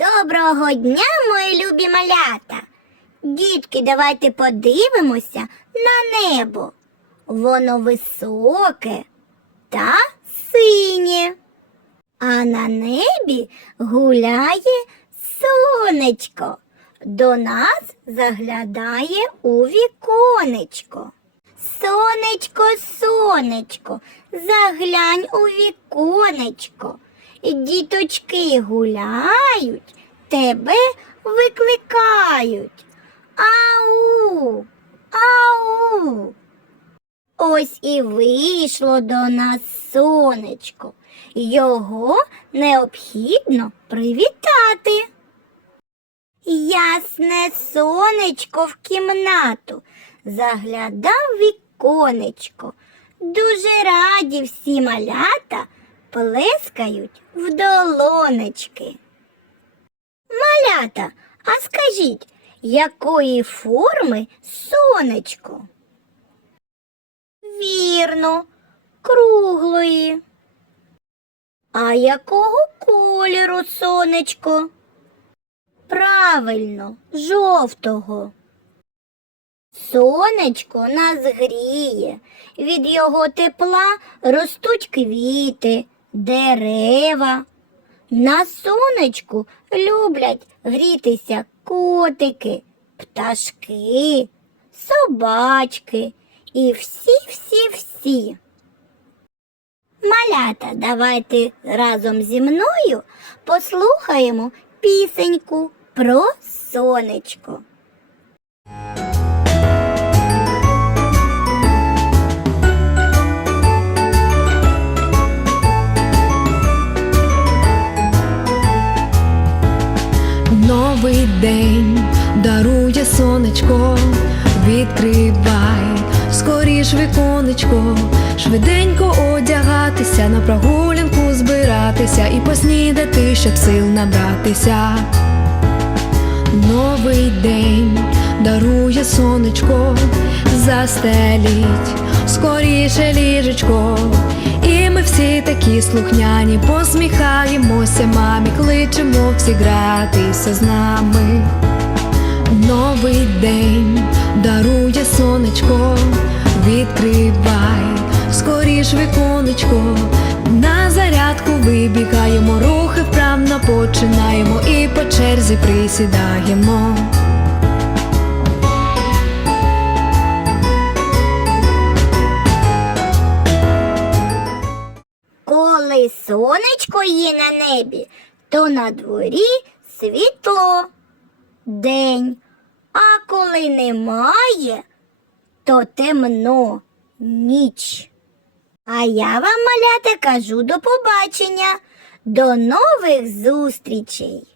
Доброго дня, мої любі малята. Дітки, давайте подивимося на небо. Воно високе та синє. А на небі гуляє сонечко. До нас заглядає у віконечко. Сонечко, сонечко, заглянь у віконечко. Діточки гуляють, тебе викликають. Ау, ау. Ось і вийшло до нас сонечко. Його необхідно привітати. Ясне сонечко в кімнату заглядав віконечко. Дуже раді всі малята плескають в долонечки. Малята, а скажіть, якої форми сонечко? Вірно, круглої. А якого кольору сонечко? Правильно, жовтого. Сонечко нас гріє, від його тепла ростуть квіти, дерева. На сонечку люблять грітися котики, пташки, собачки і всі-всі-всі. Малята, давайте разом зі мною послухаємо пісеньку про сонечко. Новий день дарує сонечко, відкривай скоріш віконечко, швиденько одягатися, на прогулянку збиратися і поснідати, щоб сил набратися. Новий день дарує сонечко, застеліть скоріше ліжечко. Ми всі такі слухняні, посміхаємося, мамі, кличемо всі гратися з нами. Новий день дарує сонечко, відкривай скоріш віконечко, на зарядку вибігаємо, рухи вправно починаємо і по черзі присідаємо. Сонечко є на небі, то на дворі світло день. А коли немає, то темно ніч. А я вам, малята, кажу до побачення, до нових зустрічей.